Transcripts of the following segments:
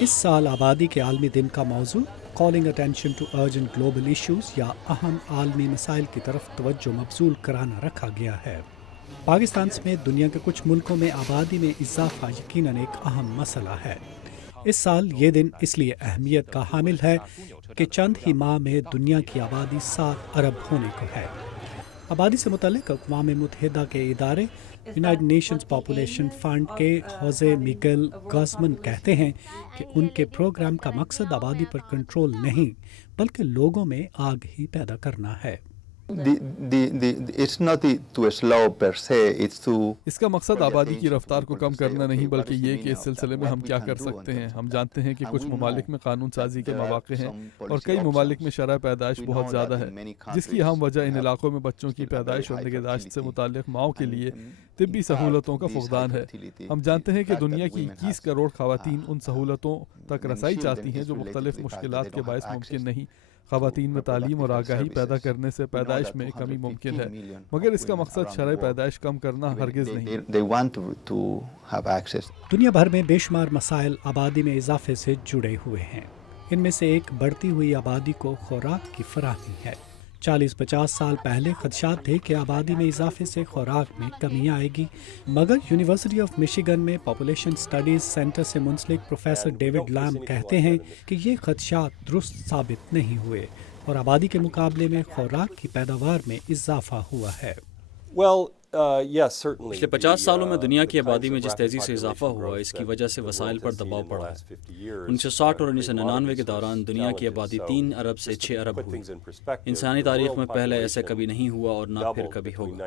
اس سال آبادی کے عالمی دن کا موضوع calling attention to urgent global issues یا اہم عالمی مسائل کی طرف توجہ مبذول کرانا رکھا گیا ہے۔ پاکستان سمیت دنیا کے کچھ ملکوں میں آبادی میں اضافہ یقیناً ایک اہم مسئلہ ہے۔ اس سال یہ دن اس لیے اہمیت کا حامل ہے کہ چند ہی ماہ میں دنیا کی آبادی 7 ارب ہونے کو ہے۔ آبادی سے متعلق اقوام متحدہ کے ادارے یونائیٹڈ نیشنز پاپولیشن فنڈ کے ہوزے میگل گازمن کہتے ہیں کہ ان کے پروگرام کا مقصد آبادی پر کنٹرول نہیں بلکہ لوگوں میں آگ ہی پیدا کرنا ہے۔ اس کا مقصد آبادی کی رفتار کو کم کرنا نہیں بلکہ یہ کہ اس سلسلے میں ہم کیا کر سکتے ہیں۔ ہم جانتے ہیں کہ کچھ ممالک میں قانون سازی کے مواقع ہیں اور کئی ممالک میں شرح پیدائش بہت زیادہ ہے، جس کی اہم وجہ ان علاقوں میں بچوں کی پیدائش اور نگہداشت سے متعلق ماؤں کے لیے طبی سہولتوں کا فقدان ہے۔ ہم جانتے ہیں کہ دنیا کی 21 کروڑ خواتین ان سہولتوں تک رسائی چاہتی ہیں جو مختلف مشکلات کے باعث ممکن نہیں۔ خواتین میں تعلیم اور آگاہی پیدا کرنے سے پیدائش میں کمی ممکن ہے، مگر اس کا مقصد شرح پیدائش کم کرنا ہرگز نہیں۔ دنیا بھر میں بے شمار مسائل آبادی میں اضافے سے جڑے ہوئے ہیں۔ ان میں سے ایک بڑھتی ہوئی آبادی کو خوراک کی فراہمی ہے۔ 40-50 سال پہلے خدشات تھے کہ آبادی میں اضافے سے خوراک میں کمی آئے گی، مگر یونیورسٹی آف مشیگن میں پاپولیشن سٹڈیز سینٹر سے منسلک پروفیسر ڈیوڈ لام کہتے ہیں کہ یہ خدشات درست ثابت نہیں ہوئے اور آبادی کے مقابلے میں خوراک کی پیداوار میں اضافہ ہوا ہے۔ پچھلے 50 سالوں میں دنیا کی آبادی میں جس تیزی سے اضافہ ہوا اس کی وجہ سے وسائل پر دباؤ پڑا ہے۔ 1960 اور 1999 کے دوران دنیا کی آبادی 3 ارب سے 6 ارب ہوئی۔ انسانی تاریخ میں پہلے ایسا کبھی نہیں ہوا اور نہ پھر کبھی ہوگا۔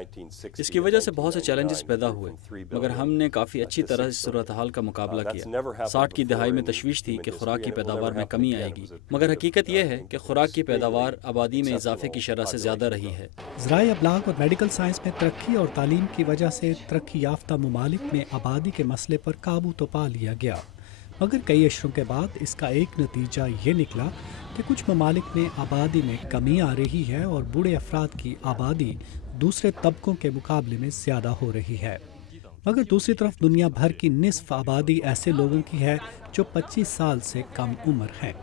اس کی وجہ سے بہت سے چیلنجز پیدا ہوئے، مگر ہم نے کافی اچھی طرح اس صورتحال کا مقابلہ کیا۔ 60 کی دہائی میں تشویش تھی کہ خوراک کی پیداوار میں کمی آئے گی، مگر حقیقت یہ ہے کہ خوراک کی پیداوار آبادی میں اضافے کی شرح سے زیادہ رہی ہے۔ ذرائع ابلاغ اور میڈیکل سائنس میں ترقی اور تعلیم کی وجہ سے ترقی یافتہ ممالک میں آبادی کے مسئلے پر قابو تو پا لیا گیا، مگر کئی اشروں کے بعد اس کا ایک نتیجہ یہ نکلا کہ کچھ ممالک میں آبادی میں کمی آ رہی ہے اور بوڑھے افراد کی آبادی دوسرے طبقوں کے مقابلے میں زیادہ ہو رہی ہے، مگر دوسری طرف دنیا بھر کی نصف آبادی ایسے لوگوں کی ہے جو 25 سال سے کم عمر ہیں۔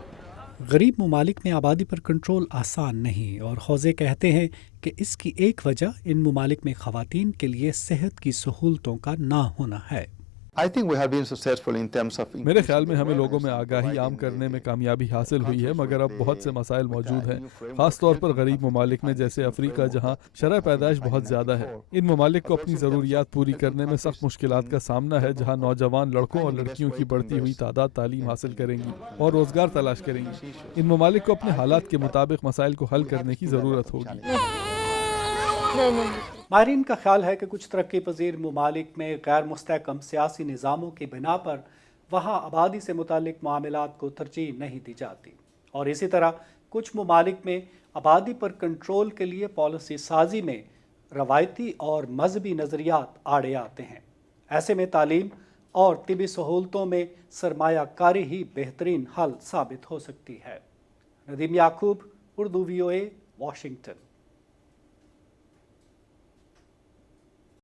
غریب ممالک میں آبادی پر کنٹرول آسان نہیں اور خوزے کہتے ہیں کہ اس کی ایک وجہ ان ممالک میں خواتین کے لیے صحت کی سہولتوں کا نہ ہونا ہے۔ میرے خیال میں ہمیں لوگوں میں آگاہی عام کرنے میں کامیابی حاصل ہوئی ہے، مگر اب بہت سے مسائل موجود ہیں، خاص طور پر غریب ممالک میں جیسے افریقہ جہاں شرح پیدائش بہت زیادہ ہے۔ ان ممالک کو اپنی ضروریات پوری کرنے میں سخت مشکلات کا سامنا ہے، جہاں نوجوان لڑکوں اور لڑکیوں کی بڑھتی ہوئی تعداد تعلیم حاصل کریں گی اور روزگار تلاش کریں گی۔ ان ممالک کو اپنے حالات کے مطابق مسائل کو حل کرنے کی ضرورت ہوگی۔ ماہرین کا خیال ہے کہ کچھ ترقی پذیر ممالک میں غیر مستحکم سیاسی نظاموں کی بنا پر وہاں آبادی سے متعلق معاملات کو ترجیح نہیں دی جاتی، اور اسی طرح کچھ ممالک میں آبادی پر کنٹرول کے لیے پالیسی سازی میں روایتی اور مذہبی نظریات آڑے آتے ہیں۔ ایسے میں تعلیم اور طبی سہولتوں میں سرمایہ کاری ہی بہترین حل ثابت ہو سکتی ہے۔ ندیم یعقوب، اردو VOA، واشنگٹن۔